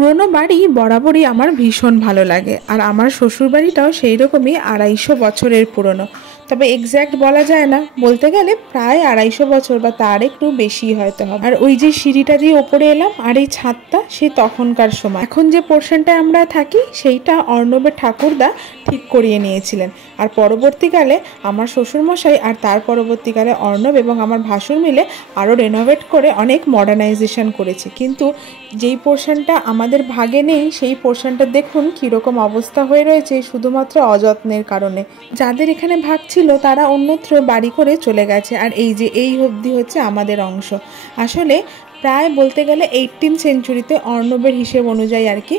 পুরনো বাড়ি বরাবরই আমার ভীষণ ভালো লাগে, আর আমার শ্বশুর বাড়িটাও সেই রকমই 250 বছরের পুরনো। তবে এক্স্যাক্ট বলা যায় না, বলতে গেলে প্রায় 250 বছর বা তার একটু বেশি হয়তো হবে। আর ওই যে সিঁড়িটা দিয়ে ওপরে এলাম আর এই ছাদটা, সেই তখনকার সময়। এখন যে পোর্শনটায় আমরা থাকি সেইটা অর্ণবের ঠাকুরদা ঠিক করিয়ে নিয়েছিলেন, আর পরবর্তীকালে আমার শ্বশুরমশাই আর তার পরবর্তীকালে অর্ণব এবং আমার ভাসুর মিলে আরও রেনোভেট করে অনেক মডার্নাইজেশন করেছে। কিন্তু যেই পোর্শনটা আমাদের ভাগে নেই সেই পোর্শনটা দেখুন কীরকম অবস্থা হয়ে রয়েছে, শুধুমাত্র অযত্নের কারণে। যাদের এখানে ভাগ ছিল তারা অন্যত্র বাড়ি করে চলে গেছে, আর এই যে এই অবধি হচ্ছে আমাদের অংশ। আসলে প্রায় বলতে গেলে 18 সেঞ্চুরিতে অর্ণবের হিসেব অনুযায়ী আর কি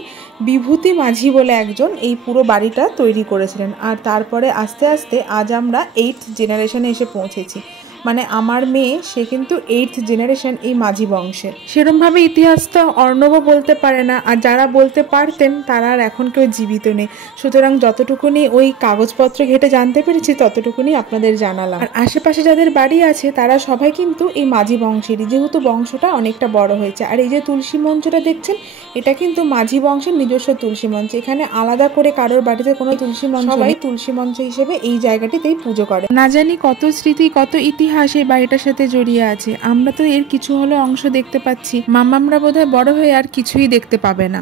বিভূতি মাঝি বলে একজন এই পুরো বাড়িটা তৈরি করেছিলেন। আর তারপরে আস্তে আস্তে আজ আমরা 8th জেনারেশনে এসে পৌঁছেছি। মানে আমার মেয়ে, সে কিন্তু 8th জেনারেশন এই মাঝি বংশের। সেরমভাবে ইতিহাসটা অর্ণবও বলতে পারে না, আর যারা বলতে পারতেন তারা আর এখন কেউ জীবিত নেই। সুতরাং যতটুকুনি ওই কাগজপত্র ঘেটে জানতে পেরেছি ততটুকুনি আপনাদের জানালাম। আর আশেপাশে যাদের বাড়ি আছে তারা সবাই কিন্তু এই মাঝি বংশেরই, যেহেতু বংশটা অনেকটা বড় হয়েছে। আর এই যে তুলসী মঞ্চটা দেখছেন, এটা কিন্তু মাঝি বংশের নিজস্ব তুলসী মঞ্চ। এখানে আলাদা করে কারোর বাড়িতে কোনো তুলসী মঞ্চ, সবাই তুলসী মঞ্চ হিসেবে এই জায়গাটিতেই পুজো করে। না জানি কত স্মৃতি, কত ইতিহাস এই বাড়িটার সাথে জড়িয়ে আছে। আমরা তো এর কিছু হলো অংশ দেখতে পাচ্ছি, মামামরা বোধহয় বড় হয়ে আর কিছুই দেখতে পাবে না।